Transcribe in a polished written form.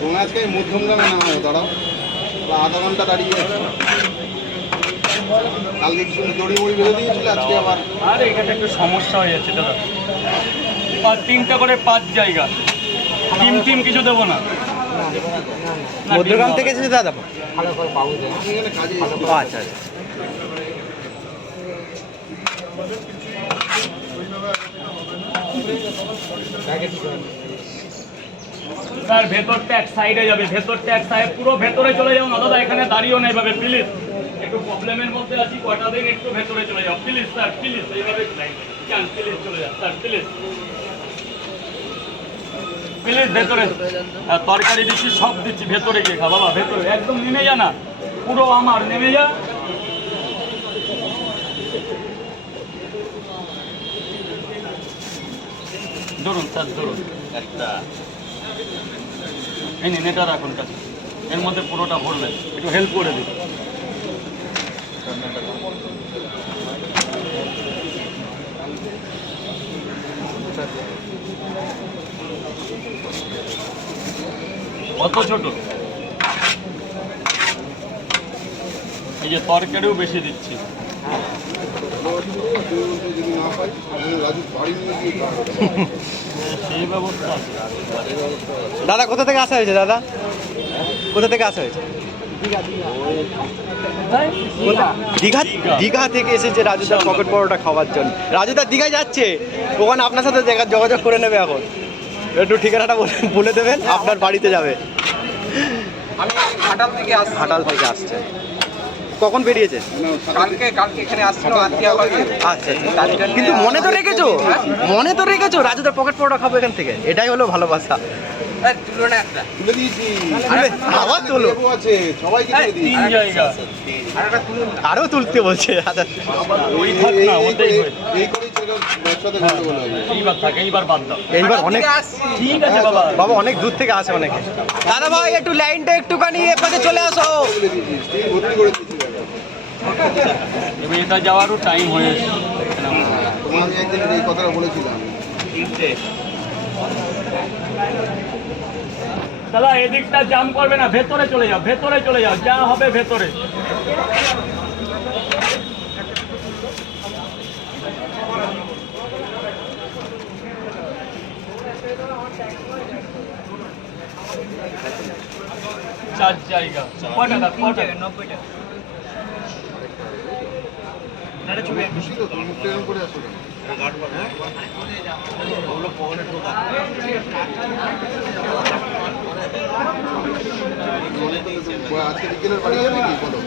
তোমার আজকে মধ্যমগ্রামে নামাবো, দাঁড়াও আধা ঘন্টা দাঁড়িয়ে আছে। কালকে কিছু দড়ি মুড়ি বেঁধে দিয়েছিল, আজকে আবার আর এখানে একটু সমস্যা হয়ে যাচ্ছে দাদা। 3টা করে 5 জায়গা, টিম কিছু দেবো না। মধ্যগ্রাম থেকে এসেছে দাদা? এখানে কাজে আচ্ছা। স্যার ভেতরটা এক সাইডে যাবে, ভেতরটা এক সাইডে, পুরো ভেতরে চলে যাও না দাদা, এখানে দাঁড়িয়েও নেই ভাবে প্লিজ। একটু প্রবলেমের মধ্যে আছি, কটা দিন একটু ভেতরে চলে যাও প্লিজ স্যার, প্লিজ। এইভাবে চান প্লিজ চলে যাও স্যার, প্লিজ প্লিজ ভেতরে। তরকারি দিচ্ছি, সব দিচ্ছি, ভেতরে গিয়ে খা বাবা, ভেতরে একদম নেমে যা না, পুরো আমার নেমে যা। ধরুন স্যার, ধরুন একটা, এই নিন এটা রাখুন কাছে, এর মধ্যে পুরোটা ভরবেন, একটু হেল্প করে দিন। কত ছোট, এই যে তরকারিও বেশি দিচ্ছি। যদি না পাই রাজু বাড়ি নিয়ে গিয়ে সেই ব্যবস্থা আছে। দাদা কোথা থেকে আসা হয়েছে? দাদা কোথা থেকে আসা হয়েছে? দীঘা। দীঘা থেকে এসেছে রাজুদার পকেট পরোটা খাওয়ার জন্য। রাজুদা দীঘায় যাচ্ছে, ওখানে আপনার সাথে যোগাযোগ করে নেবে। এখন একটু ঠিকানাটা বলে দেবেন, আপনার বাড়িতে যাবে। আমি ঘাটাল থেকে আসছি। ঘাটাল থেকে আসছে। কখন বেরিয়েছে? কালকে এখানে আসছিল আত্মীয় হবে। আচ্ছা, কিন্তু মনে তো রেখেছো রাজুদার পকেট পরোটা খাবো এখান থেকে, এটাই হলো ভালোবাসা। তুলনা একটা তুলে দিয়েছি। আবার তোলো, লেবু আছে, সবাইকে দিয়ে দিই। 3 জায়গা আর একটা তুলুন না। আরও তুলতে বলছে। আচ্ছা, ওই থাক না, ওটাই হয়। এই করেই ছেলে ব্যবসাতে গন্ডগোল হয়ে যায়। এইবার থাকে, এইবার বাদ দাও। এইবার অনেক, থেকে আসছি। ঠিক আছে বাবা। বাবা অনেক দূর থেকে আসে অনেকে। দাদা ভাই একটু লাইনটা একটুখানি এপাশে চলে আসো। তুলে দিয়েছি, স্টিল ভর্তি করে দিয়েছি ব্যাপার। এবার এটা যাওয়ারও টাইম হয়ে এসেছে। তোমার আমি একদিন এই কথাটা বলেছিলাম। দাদা এদিকটা জাম করবে না, ভেতরে চলে যাও, ভেতরে চলে যাও, যা হবে ভেতরে। চার জায়গা, কয় টাকা? 90 টাকা। খুশি তো তুমি মুখটা এরকম করে আসো কেন? আজকে বিকেলের বাড়ি যাবে কি বলো?